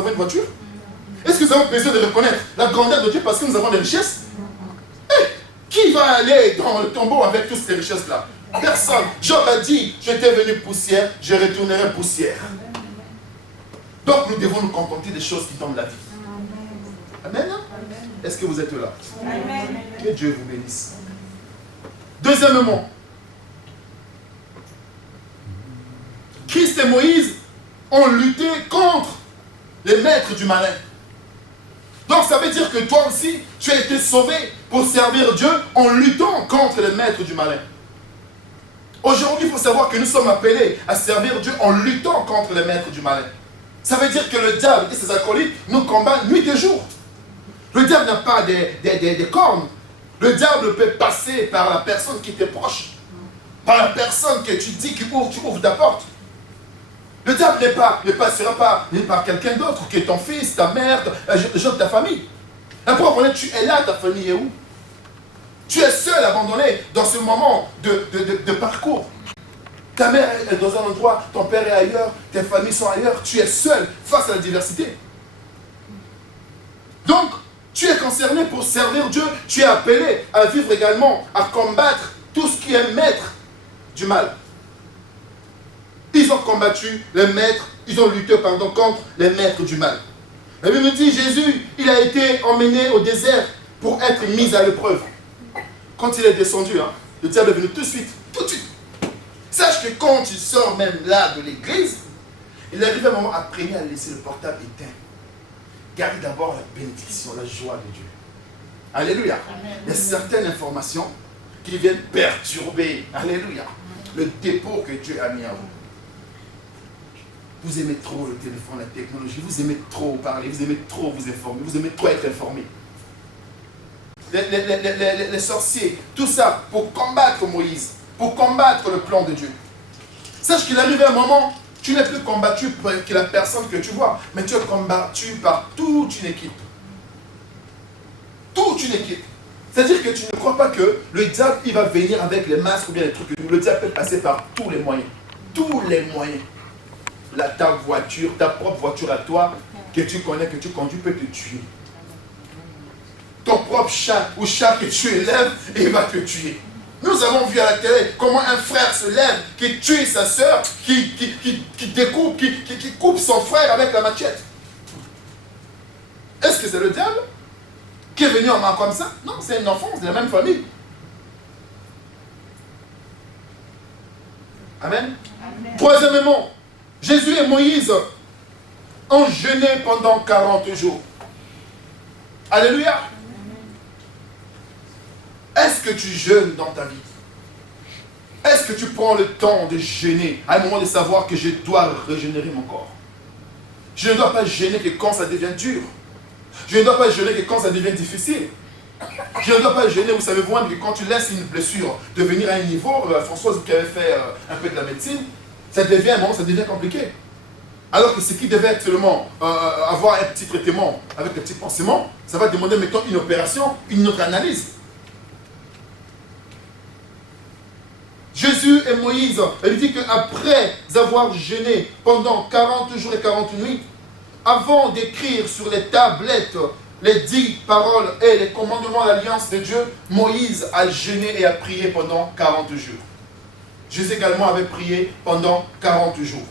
avons une voiture? Est-ce que nous avons besoin de reconnaître la grandeur de Dieu parce que nous avons des richesses? Qui va aller dans le tombeau avec toutes ces richesses-là? Personne. Job a dit, j'étais venu poussière, je retournerai poussière. Donc nous devons nous contenter des choses qui donnent la vie. Amen. Est-ce que vous êtes là? Amen. Que Dieu vous bénisse. Deuxièmement, Christ et Moïse ont lutté contre les maîtres du malin. Donc ça veut dire que toi aussi, tu as été sauvé pour servir Dieu en luttant contre les maîtres du malin. Aujourd'hui, il faut savoir que nous sommes appelés à servir Dieu en luttant contre les maîtres du malin. Ça veut dire que le diable et ses acolytes nous combattent nuit et jour. Le diable n'a pas des cornes. Le diable peut passer par la personne qui t'est proche, par la personne que tu dis que tu ouvres ta porte. Le diable ne passera pas par quelqu'un d'autre que ton fils, ta mère, les gens de ta famille. La preuve, tu es là, ta famille est où? Tu es seul, abandonné dans ce moment de parcours. Ta mère est dans un endroit, ton père est ailleurs, tes familles sont ailleurs. Tu es seul face à la diversité. Donc, tu es concerné pour servir Dieu. Tu es appelé à vivre également, à combattre tout ce qui est maître du mal. Ils ont combattu les maîtres, ils ont lutté contre les maîtres du mal. La Bible nous dit, Jésus, il a été emmené au désert pour être mis à l'épreuve. Quand il est descendu, le diable est venu tout de suite. Sache que quand tu sors même là de l'église, il arrive un moment après à laisser le portable éteint. Garde d'abord la bénédiction, la joie de Dieu. Alléluia. Amen. Il y a certaines informations qui viennent perturber, alléluia, le dépôt que Dieu a mis à vous. Vous aimez trop le téléphone, la technologie, vous aimez trop parler, vous aimez trop vous informer, vous aimez trop être informé. Les sorciers, tout ça pour combattre Moïse, pour combattre le plan de Dieu. Sache qu'il arrive un moment, tu n'es plus combattu par la personne que tu vois, mais tu es combattu par toute une équipe. Toute une équipe. C'est-à-dire que tu ne crois pas que le diable, il va venir avec les masques ou bien les trucs. Le diable peut passer par tous les moyens. Tous les moyens. Ta voiture, ta propre voiture à toi, que tu connais, que tu conduis, peut te tuer. Ton propre chat ou chat que tu élèves, il va te tuer. Nous avons vu à la télé comment un frère se lève, qui tue sa soeur, qui découpe, qui coupe son frère avec la machette. Est-ce que c'est le diable qui est venu en main comme ça? Non, c'est un enfant, c'est la même famille. Amen. Amen. Troisièmement, Jésus et Moïse ont jeûné pendant 40 jours. Alléluia. Est-ce que tu jeûnes dans ta vie? Est-ce que tu prends le temps de jeûner à un moment de savoir que je dois régénérer mon corps? Je ne dois pas jeûner que quand ça devient dur. Je ne dois pas jeûner que quand ça devient difficile. Je ne dois pas jeûner, vous savez, vous, que quand tu laisses une blessure devenir à un niveau, Françoise qui avait fait un peu de la médecine, ça devient un moment, ça devient compliqué. Alors que ce qui devait être seulement avoir un petit traitement avec des petits pansements, ça va demander maintenant une opération, une autre analyse. Jésus et Moïse, elle dit qu'après avoir jeûné pendant 40 jours et 40 nuits, avant d'écrire sur les tablettes les 10 paroles et les commandements de l'alliance de Dieu, Moïse a jeûné et a prié pendant 40 jours. Jésus également avait prié pendant 40 jours.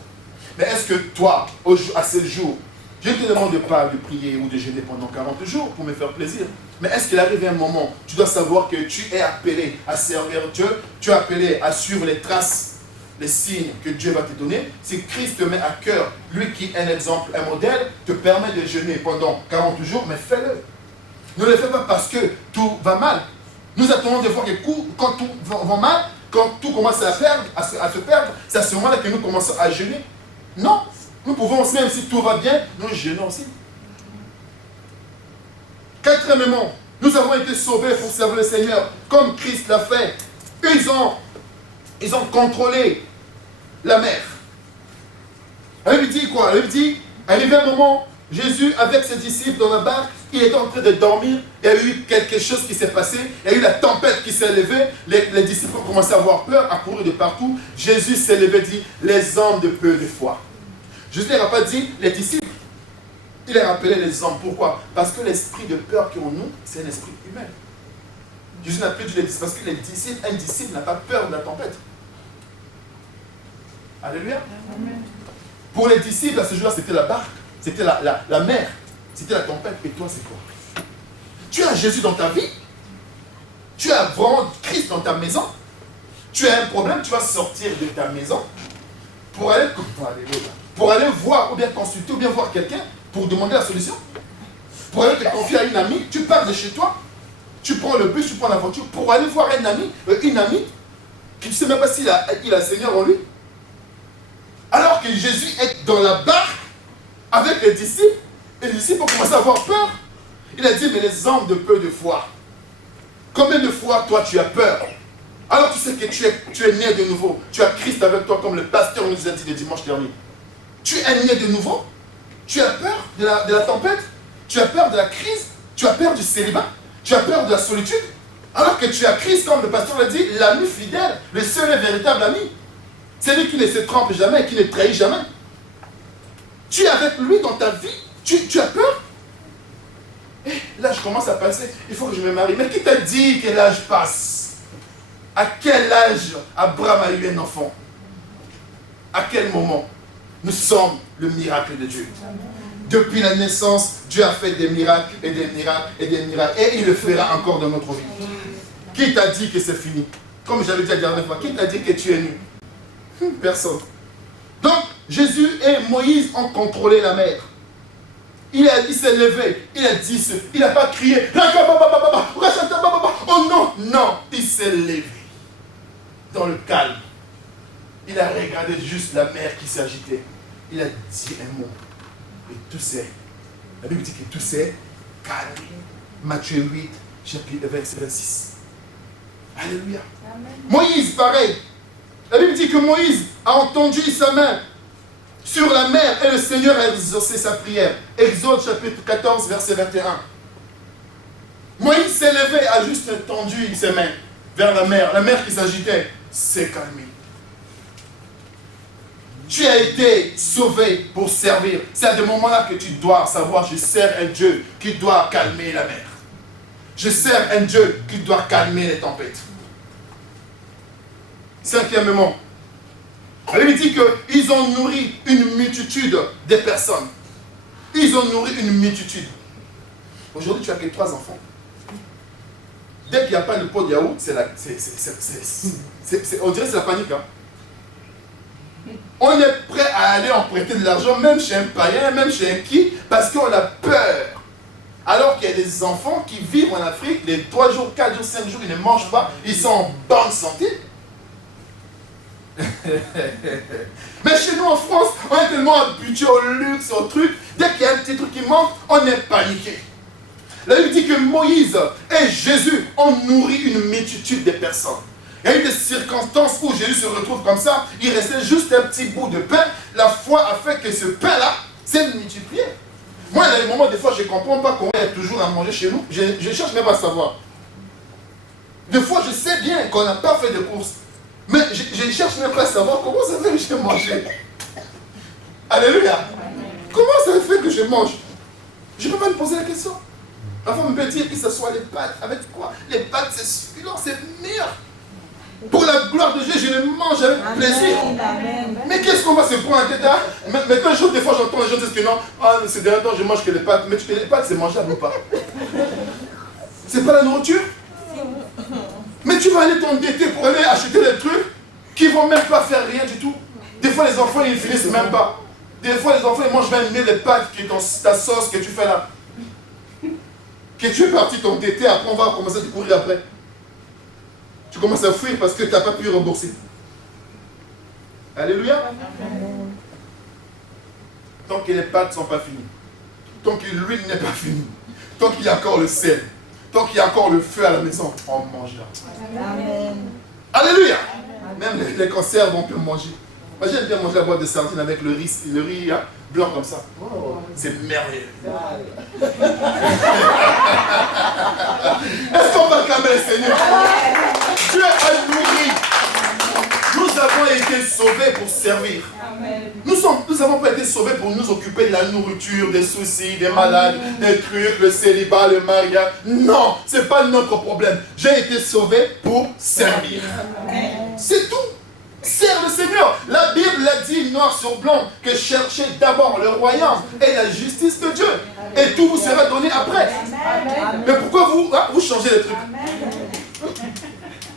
Mais est-ce que toi, à ce jour, je ne te demande pas de prier ou de jeûner pendant 40 jours pour me faire plaisir. Mais est-ce qu'il arrive un moment, tu dois savoir que tu es appelé à servir Dieu, tu es appelé à suivre les traces, les signes que Dieu va te donner. Si Christ te met à cœur, lui qui est un exemple, un modèle, te permet de jeûner pendant 40 jours, mais fais-le. Ne le fais pas parce que tout va mal. Nous attendons de voir que quand tout va mal, quand tout commence à se perdre, c'est à ce moment-là que nous commençons à jeûner. Non, nous pouvons aussi, même si tout va bien, nous jeûnons aussi. Quatrièmement, nous avons été sauvés pour servir le Seigneur, comme Christ l'a fait. Ils ont contrôlé la mer. Elle lui dit quoi? Elle lui dit, arrivé un moment, Jésus, avec ses disciples dans la barque, il était en train de dormir, il y a eu quelque chose qui s'est passé, il y a eu la tempête qui s'est levée, les disciples ont commencé à avoir peur, à courir de partout. Jésus s'est levé et dit, les hommes de peu de foi. Jésus n'a pas dit les disciples. Il a rappelé les hommes. Pourquoi? Parce que l'esprit de peur qui est en nous, c'est un esprit humain. Jésus n'a plus dit les disciples, parce que un disciple n'a pas peur de la tempête. Alléluia. Amen. Pour les disciples, à ce jour-là, c'était la barque, c'était la mer, c'était la tempête. Et toi, c'est quoi? Tu as Jésus dans ta vie? Tu as vraiment Christ dans ta maison? Tu as un problème, tu vas sortir de ta maison pour aller voir, ou bien consulter, ou bien voir quelqu'un pour demander la solution? Pour aller te confier à une amie, tu pars de chez toi, tu prends le bus, tu prends la voiture pour aller voir un ami, une amie, qui ne sait même pas s'il a le Seigneur en lui. Alors que Jésus est dans la barque avec les disciples, et les disciples ont commencé à avoir peur. Il a dit, mais les hommes de peu de foi, combien de fois toi tu as peur? Alors tu sais que tu es né de nouveau, tu as Christ avec toi comme le pasteur nous a dit le dimanche dernier. Tu es né de nouveau, tu as peur de la tempête, tu as peur de la crise, tu as peur du célibat, tu as peur de la solitude, alors que tu as Christ comme le pasteur l'a dit, l'ami fidèle, le seul et véritable ami. C'est lui qui ne se trompe jamais, qui ne trahit jamais. Tu es avec lui dans ta vie, tu as peur. Et là, je commence à penser, il faut que je me marie. Mais qui t'a dit que l'âge passe? À quel âge Abraham a eu un enfant? À quel moment? Nous sommes le miracle de Dieu. Depuis la naissance, Dieu a fait des miracles et des miracles et des miracles. Et il le fera encore dans notre vie. Qui t'a dit que c'est fini? Comme j'avais dit la dernière fois, qui t'a dit que tu es nu? Personne. Donc, Jésus et Moïse ont contrôlé la mer. Il s'est levé, il a dit ce, il n'a pas crié, oh non, non, il s'est levé dans le calme. Il a regardé juste la mer qui s'agitait. Il a dit un mot. Et tout s'est, la Bible dit que tout s'est calmé. Matthieu 8, chapitre verset 26. Alléluia. Amen. Moïse, pareil. La Bible dit que Moïse a entendu sa main sur la mer et le Seigneur a exaucé sa prière. Exode chapitre 14, verset 21. Moïse s'est levé, a juste tendu ses mains vers la mer qui s'agitait s'est calmée. Tu as été sauvé pour servir. C'est à ce moment-là que tu dois savoir, je sers un Dieu qui doit calmer la mer. Je sers un Dieu qui doit calmer les tempêtes. Cinquièmement, la Bible dit qu'ils ont nourri une multitude de personnes. Ils ont nourri une multitude. Aujourd'hui, tu as que 3 enfants. Dès qu'il n'y a pas de pot de yaourt, on dirait que c'est la panique. Hein? On est prêt à aller emprunter de l'argent, même chez un païen, même chez un qui, parce qu'on a peur. Alors qu'il y a des enfants qui vivent en Afrique, les 3 jours, 4 jours, 5 jours, ils ne mangent pas, ils sont en bonne santé. Mais chez nous en France, on est tellement habitué au luxe, au truc. Dès qu'il y a un petit truc qui manque, on est paniqué. La Bible dit que Moïse et Jésus ont nourri une multitude de personnes. Il y a eu des circonstances où Jésus se retrouve comme ça, il restait juste un petit bout de pain. La foi a fait que ce pain-là s'est multiplié. Moi, il y a des moments, des fois, je ne comprends pas comment il y a toujours à manger chez nous. Je ne cherche même pas à savoir. Des fois, je sais bien qu'on n'a pas fait de courses. Mais je ne cherche même pas à savoir comment ça fait que je mange. Alléluia. Comment ça fait que je mange? Je ne peux pas me poser la question. La femme me peut dire que ce soit les pâtes. Avec quoi? Les pâtes, c'est succulent, c'est meilleur. Pour la gloire de Dieu, je les mange avec plaisir. Amen. Mais qu'est-ce qu'on va se prendre en tête à? Maintenant, des fois, j'entends les gens dire que non, c'est dernier temps, je mange que les pâtes. Mais les pâtes, c'est mangeable ou pas? C'est pas la nourriture? Mais tu vas aller t'endetter pour aller acheter des trucs qui ne vont même pas faire rien du tout. Des fois, les enfants, ils ne finissent même pas. Des fois, les enfants, ils mangent même les pâtes qui sont ta sauce que tu fais là. Que tu es parti t'endetter, après on va commencer à te courir après. Tu commences à fuir parce que tu n'as pas pu rembourser. Alléluia. Amen. Tant que les pâtes ne sont pas finies, tant que l'huile n'est pas finie, tant qu'il y a encore le sel, tant qu'il y a encore le feu à la maison, on mangera. Amen. Alléluia. Amen. Même les conserves, on peut manger. Moi, j'aime bien manger la boîte de sardines avec le riz hein, blanc comme ça. Oh, c'est merveilleux. Est-ce qu'on va acclamer le Seigneur? Dieu a nourri. Nous avons été sauvés pour servir. Nous n'avons pas été sauvés pour nous occuper de la nourriture, des soucis, des malades, des trucs, le célibat, le mariage. Non, ce n'est pas notre problème. J'ai été sauvé pour servir. C'est tout. Sers le Seigneur. La Bible l'a dit noir sur blanc que cherchez d'abord le royaume et la justice de Dieu. Et tout vous sera donné après. Mais pourquoi vous changez les trucs?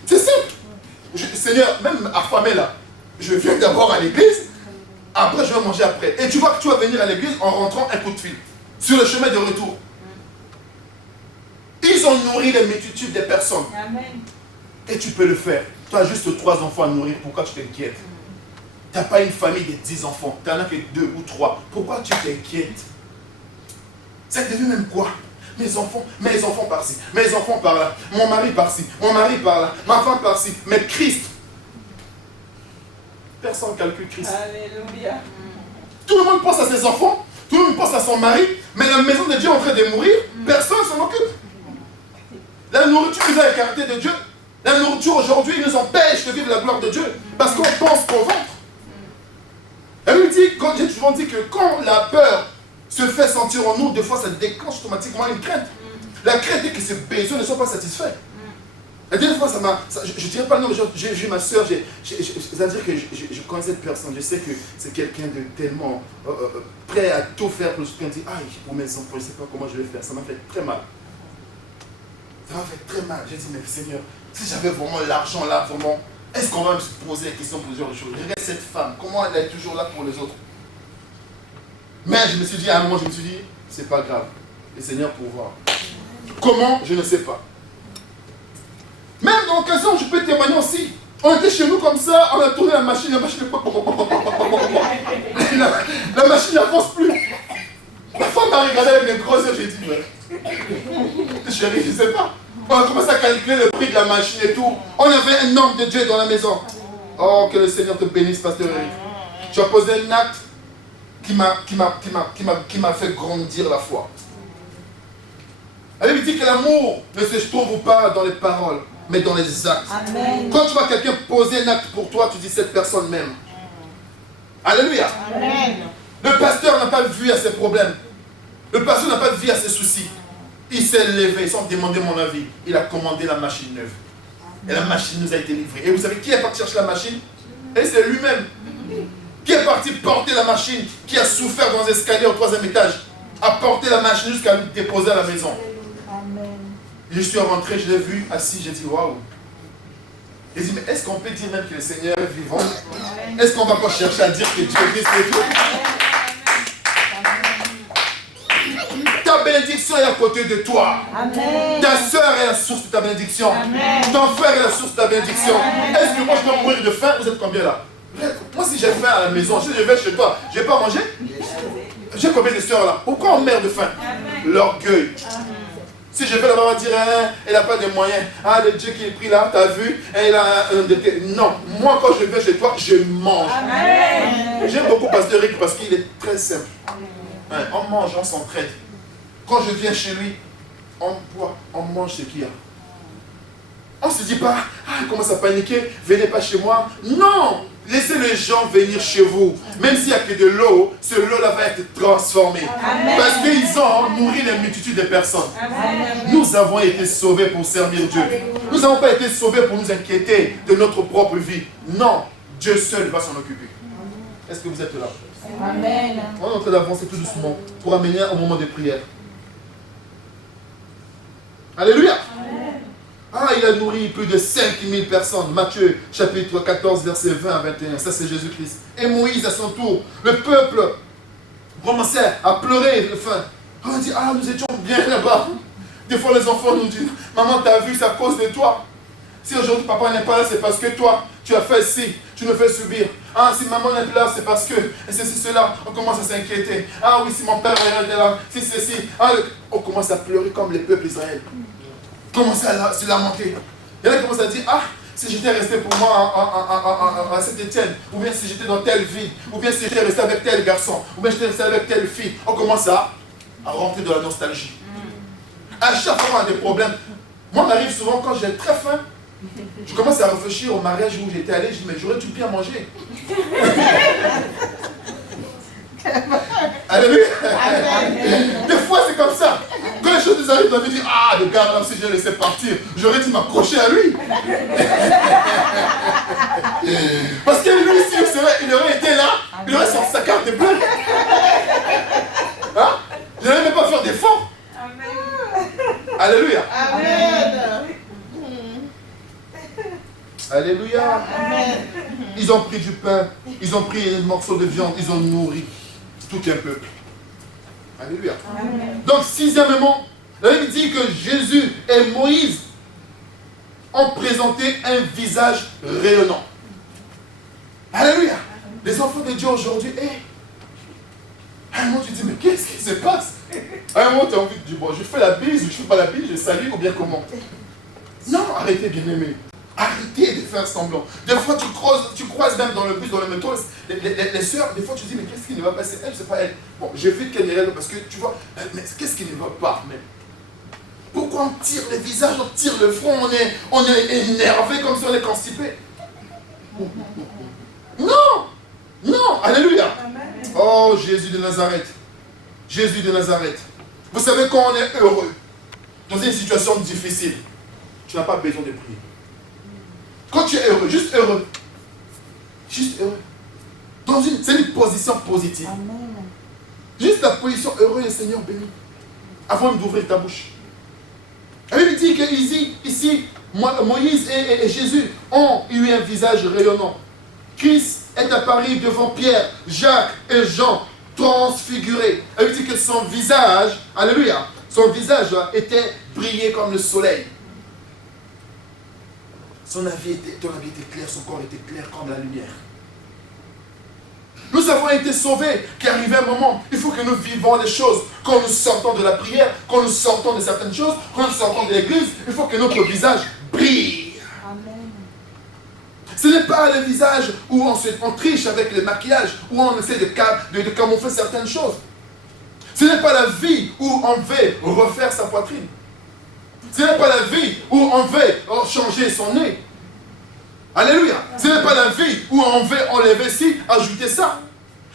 C'est simple. Seigneur, même affamé là, je viens d'abord à l'église, après je vais manger après. Et tu vois que tu vas venir à l'église en rentrant un coup de fil. Sur le chemin de retour. Ils ont nourri les multitudes des personnes. Et tu peux le faire. Tu as juste 3 enfants à nourrir, pourquoi tu t'inquiètes? Tu n'as pas une famille de 10 enfants, tu n'en as que 2 ou 3. Pourquoi tu t'inquiètes? Ça devient même quoi? Mes enfants par-ci, mes enfants par-là, mon mari par-ci, mon mari par-là, ma femme par-ci, mais Christ. Personne ne calcule Christ. Alléluia. Tout le monde pense à ses enfants, tout le monde pense à son mari, mais la maison de Dieu est en train de mourir, personne ne s'en occupe. La nourriture nous a écartés de Dieu. La nourriture aujourd'hui nous empêche de vivre la gloire de Dieu parce qu'on pense qu'au ventre. Elle lui dit, j'ai souvent dit que quand la peur se fait sentir en nous, des fois ça déclenche automatiquement une crainte. La crainte est que ces besoins ne soient pas satisfaits. La dernière fois, je ne dirais pas non, j'ai vu ma soeur, c'est-à-dire que je connais cette personne, je sais que c'est quelqu'un de tellement prêt à tout faire pour le soutien. Dit, aïe, pour mes enfants, je ne sais pas comment je vais faire, ça m'a fait très mal. Ça m'a fait très mal. J'ai dit, mais Seigneur, si j'avais vraiment l'argent là, vraiment, est-ce qu'on va me poser la question pour plusieurs choses? Regarde cette femme, comment elle est toujours là pour les autres? Mais je me suis dit, à un moment, je me suis dit, c'est pas grave. Le Seigneur pourvoit. Comment? Je ne sais pas. Même dans l'occasion, je peux témoigner aussi. On était chez nous comme ça, on a tourné la machine la machine n'avance plus. Ma femme m'a regardé avec des gros yeux, j'ai dit, mais chérie, je ne sais pas. On a commencé à calculer le prix de la machine et tout. On avait un homme de Dieu dans la maison. Oh, que le Seigneur te bénisse, pasteur Eric. Tu as posé un acte qui m'a fait grandir la foi. Elle lui dit que l'amour ne se trouve pas dans les paroles, mais dans les actes. Amen. Quand tu vois quelqu'un poser un acte pour toi, tu dis cette personne même. Alléluia. Amen. Le pasteur n'a pas vu à ses problèmes. Le pasteur n'a pas vu à ses soucis. Il s'est levé, sans demander mon avis. Il a commandé la machine neuve. Et la machine nous a été livrée. Et vous savez qui est parti chercher la machine? Et c'est lui-même. Qui est parti porter la machine, qui a souffert dans les escaliers au 3e étage, a porté la machine jusqu'à lui déposer à la maison. Amen. Je suis rentré, je l'ai vu assis, j'ai dit waouh. J'ai dit, mais est-ce qu'on peut dire même que le Seigneur est vivant? Est-ce qu'on ne va pas chercher à dire que Dieu existe et tout? Ta bénédiction est à côté de toi. Amen. Ta soeur est la source de ta bénédiction. Amen. Ton frère est la source de ta bénédiction. Est-ce que moi je dois mourir de faim? Vous êtes combien là? Moi si j'ai faim à la maison, si je vais chez toi, je ne vais pas manger? J'ai combien de soeurs là? Pourquoi on meurt de faim? L'orgueil. Si je vais là-bas, on va dire, hein, elle n'a pas de moyens. Ah, le Dieu qui est pris là, tu as vu? Elle a non, moi quand je vais chez toi, je mange. J'aime beaucoup Pasteur Eric parce qu'il est très simple. Hein, on mange, on s'entraide. Quand je viens chez lui, on boit, on mange ce qu'il y a. On ne se dit pas, ah, il commence à paniquer, venez pas chez moi. Non! Laissez les gens venir chez vous. Même s'il n'y a que de l'eau, ce lot-là va être transformé. Amen. Parce qu'ils ont nourri les multitudes de personnes. Amen. Nous avons été sauvés pour servir Dieu. Nous n'avons pas été sauvés pour nous inquiéter de notre propre vie. Non, Dieu seul va s'en occuper. Est-ce que vous êtes là? Amen. On est en train d'avancer tout doucement pour amener au moment de prière. Alléluia. Amen. Ah, il a nourri plus de 5000 personnes. Matthieu, chapitre 14, versets 20 à 21. Ça, c'est Jésus-Christ. Et Moïse, à son tour, le peuple commençait à pleurer de faim. On dit, ah, nous étions bien là-bas. Des fois, les enfants nous disent, maman, t'as vu, c'est à cause de toi. Si aujourd'hui, papa n'est pas là, c'est parce que toi, tu as fait ci, tu me fais subir. Ah, si maman n'est pas là, c'est parce que, et ceci, cela, on commence à s'inquiéter. Ah oui, si mon père est là, si ceci. Ah, on commence à pleurer comme les peuples d'Israël. Commencer à se lamenter. Il y en a qui commencent à dire, ah, si j'étais resté pour moi à Saint-Étienne, ou bien si j'étais dans telle ville, ou bien si j'étais resté avec tel garçon, ou bien si j'étais resté avec telle fille, on commence à rentrer dans la nostalgie. À chaque fois, on a des problèmes. Moi, m'arrive souvent quand j'ai très faim, je commence à réfléchir au mariage où j'étais allé, je dis, mais j'aurais dû bien manger. Alléluia. Des fois, c'est comme ça. Quand les choses nous arrivent, on va dire, ah, le gars, même si je le laissé partir, j'aurais dû m'accrocher à lui. Parce que lui, si il aurait été là, il aurait sorti sa carte de bleu. Hein? Je n'allais même pas faire d'effort. Alléluia. Amen. Alléluia. Amen. Ils ont pris du pain, ils ont pris un morceau de viande, ils ont nourri tout un peuple. Alléluia. Amen. Donc, sixièmement, la Bible dit que Jésus et Moïse ont présenté un visage rayonnant. Alléluia. Les enfants de Dieu aujourd'hui, à un moment tu te dis, mais qu'est-ce qui se passe? À un moment tu as envie de dire, bon, je fais la bise, ou je fais pas la bise, je salue, ou bien comment? Non, arrêtez, bien-aimés. Arrêtez de faire semblant. Des fois, tu croises même dans le bus, dans le métro, les sœurs, des fois, tu te dis, mais qu'est-ce qui ne va pas? C'est elle, c'est pas elle. Bon, j'évite qu'elle est parce que tu vois, mais qu'est-ce qui ne va pas même? Pourquoi on tire les visages, on tire le front, on est énervé comme si on est constipé? Non! Non! Alléluia! Oh, Jésus de Nazareth. Jésus de Nazareth. Vous savez, quand on est heureux, dans une situation difficile, tu n'as pas besoin de prier. Quand tu es heureux, juste heureux. Juste heureux. C'est une position positive. Amen. Juste la position heureux et Seigneur béni. Avant d'ouvrir ta bouche. La Bible dit que ici, Moïse et Jésus ont eu un visage rayonnant. Christ est apparu devant Pierre, Jacques et Jean, transfiguré. La Bible dit que son visage, alléluia, son visage était brillé comme le soleil. Ton habit était clair, son corps était clair comme la lumière. Nous avons été sauvés, qu'arrivait un moment, il faut que nous vivons les choses. Quand nous sortons de la prière, quand nous sortons de certaines choses, quand nous sortons de l'église, il faut que notre visage brille. Amen. Ce n'est pas le visage où on triche avec le maquillage, où on essaie de camoufler certaines choses. Ce n'est pas la vie où on veut refaire sa poitrine. Ce n'est pas la vie où on veut changer son nez. Alléluia. Ce n'est pas la vie où on veut enlever ci, ajouter ça.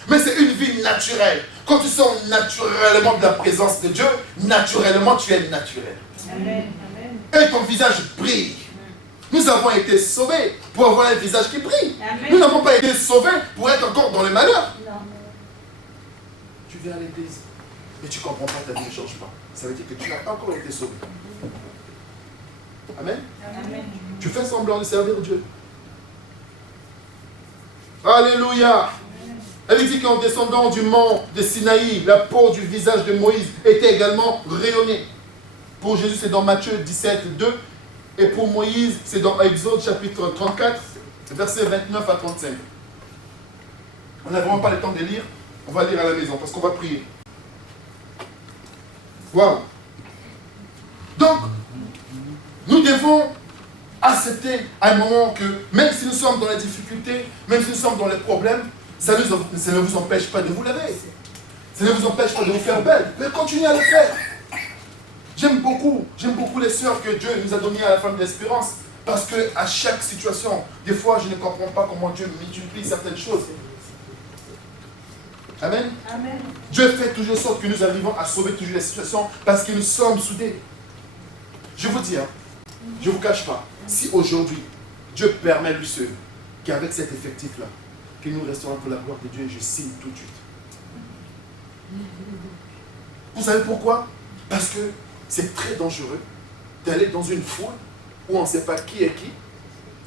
Mais c'est une vie naturelle. Quand tu sors naturellement de la présence de Dieu, naturellement tu es naturel. Amen. Et ton visage brille. Nous avons été sauvés pour avoir un visage qui brille. Amen. Nous n'avons pas été sauvés pour être encore dans le malheur. Non. Tu viens à l'église et tu ne comprends pas, ta vie ne change pas. Ça veut dire que tu n'as pas encore été sauvé. Amen. Amen. Tu fais semblant de servir Dieu. Alléluia. Elle dit qu'en descendant du mont de Sinaï, la peau du visage de Moïse était également rayonnée. Pour Jésus, c'est dans Matthieu 17, 2. Et pour Moïse, c'est dans Exode chapitre 34, versets 29 à 35. On n'a vraiment pas le temps de lire. On va lire à la maison parce qu'on va prier. Waouh. Donc, nous devons accepter à un moment que, même si nous sommes dans la difficulté, même si nous sommes dans les problèmes, ça ne vous empêche pas de vous lever. Ça ne vous empêche pas de vous faire belle. Mais continuez à le faire. J'aime beaucoup les sœurs que Dieu nous a données à la femme de l'espérance. Parce qu'à chaque situation, des fois, je ne comprends pas comment Dieu multiplie certaines choses. Amen. Amen. Dieu fait toujours en sorte que nous arrivons à sauver toujours les situations parce que nous sommes soudés. Je vous dis, je ne vous cache pas, si aujourd'hui, Dieu permet lui seul qu'avec cet effectif-là, que nous resterons pour la gloire de Dieu, je signe tout de suite. Vous savez pourquoi? Parce que c'est très dangereux d'aller dans une foule où on ne sait pas qui est qui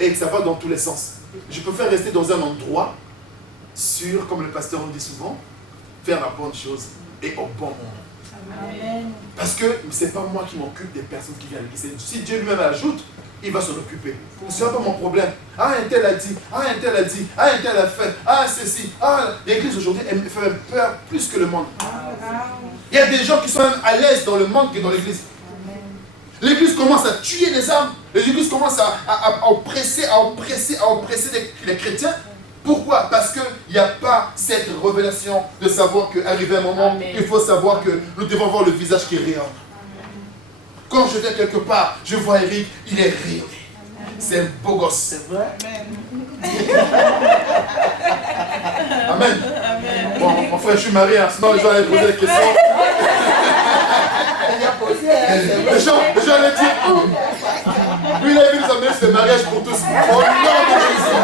et que ça va dans tous les sens. Je préfère rester dans un endroit sûr, comme le pasteur nous dit souvent, faire la bonne chose et au bon moment. Amen. Parce que ce n'est pas moi qui m'occupe des personnes qui viennent à l'église. Si Dieu lui-même ajoute, il va s'en occuper. Ce n'est pas mon problème. Ah, un tel a dit, ah, un tel a dit, ah, un tel a fait, ah, ceci, ah, l'église aujourd'hui, elle me fait même peur plus que le monde. Il y a des gens qui sont même à l'aise dans le monde que dans l'église. L'église commence à tuer les âmes. L'église commence à oppresser les chrétiens. Pourquoi? Parce qu'il n'y a pas cette révélation de savoir qu'arrivé un moment, Amen. il faut savoir que nous devons avoir le visage qui rayonne. Quand je vais quelque part, je vois Eric, il est rayonné. C'est un beau gosse. C'est vrai. Amen. Bon, mon frère, je suis marié, hein, sinon les gens allaient poser des questions. Les gens allaient dire, oh, lui il a vu sa mère, c'est le mariage pour tous. Au nom de Jésus.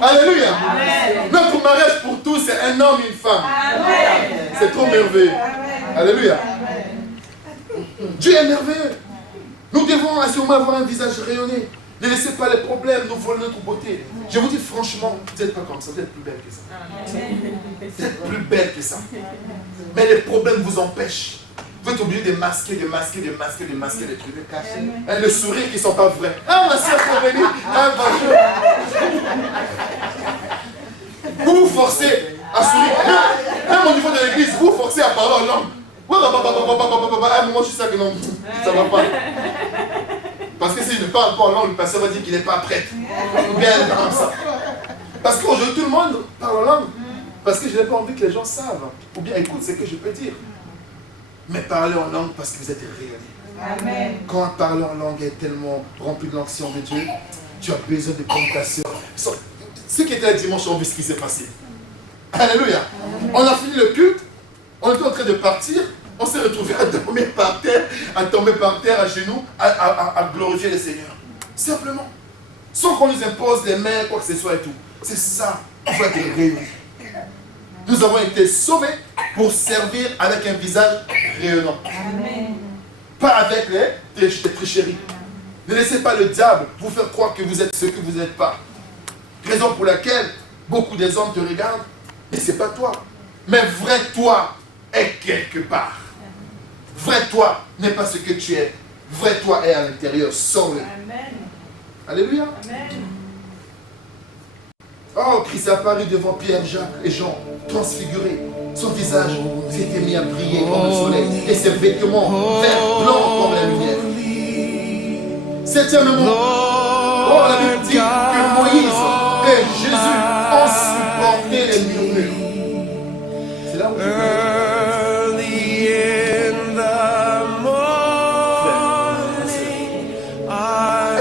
Alléluia. Notre mariage pour tous, c'est un homme et une femme. C'est trop merveilleux. Alléluia. Dieu est merveilleux. Nous devons assurément avoir un visage rayonné. Ne laissez pas les problèmes nous voler notre beauté. Je vous dis franchement, vous n'êtes pas comme ça, vous êtes plus belle que ça. Vous êtes plus belle que ça. Mais les problèmes vous empêchent. Vous êtes obligé de masquer, de masquer, de masquer, de masquer les trucs. Et le sourire qui ne sont pas vrais. Ah, ma soeur Corélie, ah, bonjour. Vous vous forcez à sourire. Même au niveau de l'église, vous vous forcez à parler en langue. À un moment, je suis ça que non, ça ne va pas. Parce que s'il ne parle pas en langue, le pasteur va dire qu'il n'est pas prêt. Ou bien comme ça. Parce qu'aujourd'hui, tout le monde parle en langue. Parce que je n'ai pas envie que les gens savent. Ou bien écoute ce que je peux dire. Mais parlez en langue parce que vous êtes réalisés. Amen. Quand parler en langue est tellement rempli de l'onction de Dieu, tu as besoin de prendre ta soeur. Ce qui était le dimanche, on a vu ce qui s'est passé. Alléluia. Amen. On a fini le culte. On était en train de partir. On s'est retrouvés à dormir par terre, à tomber par terre à genoux, à glorifier le Seigneur. Simplement. Sans qu'on nous impose les mains, quoi que ce soit et tout. C'est ça. On va être réunis. Nous avons été sauvés pour servir avec un visage rayonnant. Amen. Pas avec les tricheries. Ne laissez pas le diable vous faire croire que vous êtes ce que vous n'êtes pas. Raison pour laquelle beaucoup des hommes te regardent, mais ce n'est pas toi. Mais vrai toi est quelque part. Vrai toi n'est pas ce que tu es. Vrai toi est à l'intérieur. Sors-le. Alléluia. Amen. Oh, Christ est apparu devant Pierre, Jacques et Jean, transfiguré. Son visage s'était mis à briller comme le soleil et ses vêtements verts blancs comme la lumière. Septièmement, oh, la Bible dit que Moïse et Jésus ont supporté les murmures. C'est là où je veux.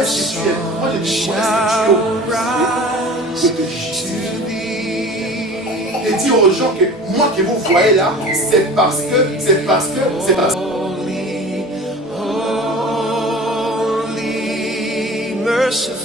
Est-ce que tu es, moi je dis, est-ce que tu es et dire aux gens que moi que vous voyez là, c'est parce que. Holy, merciful.